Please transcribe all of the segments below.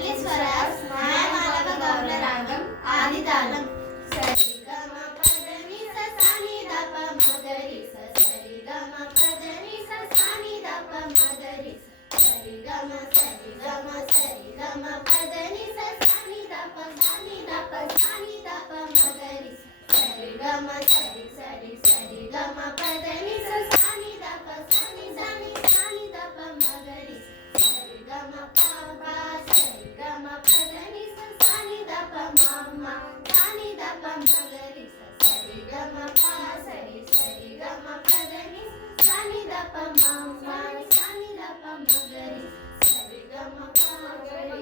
మల్లి స్వరాస్ మాయామాలవ గౌర రాగం ఆది తాళం. సరి గమ పదని సని దప మగరి సరి గమ పదని సని దప మగరి సరి గమ పదని సని దప మగరి సరి గమ సరి గమ పదని సని దప మగరి సరి గమ పా సరి గమ పదని సని దప మమ్మ సని దప మగరి సరి గమ పా సరి గమ పదని సని దప మమ్మ సని దప మగరి సరి గమ పా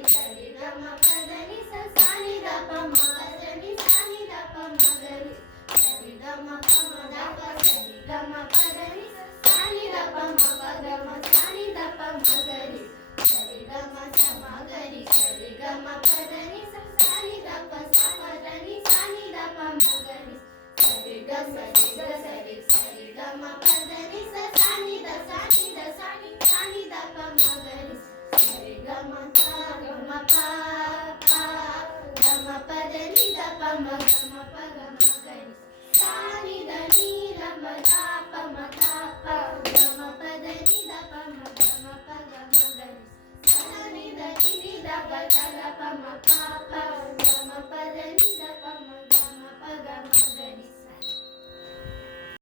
సరి గమ పదని సని దప మగరి సని దప మగరి సరి గమ పమ దప సరి గమ పదని సని దప మగమ సని దప మగరి సరి గమ సమగరి సరి గమ పదని సని దప సపదని సని దప మగరి సరి గమ సరి గమ పదని సని ద సని దప మగరి సరి గమ ప గమ పదని దప మగమ పగ మగరి సని ద ని ద మ దప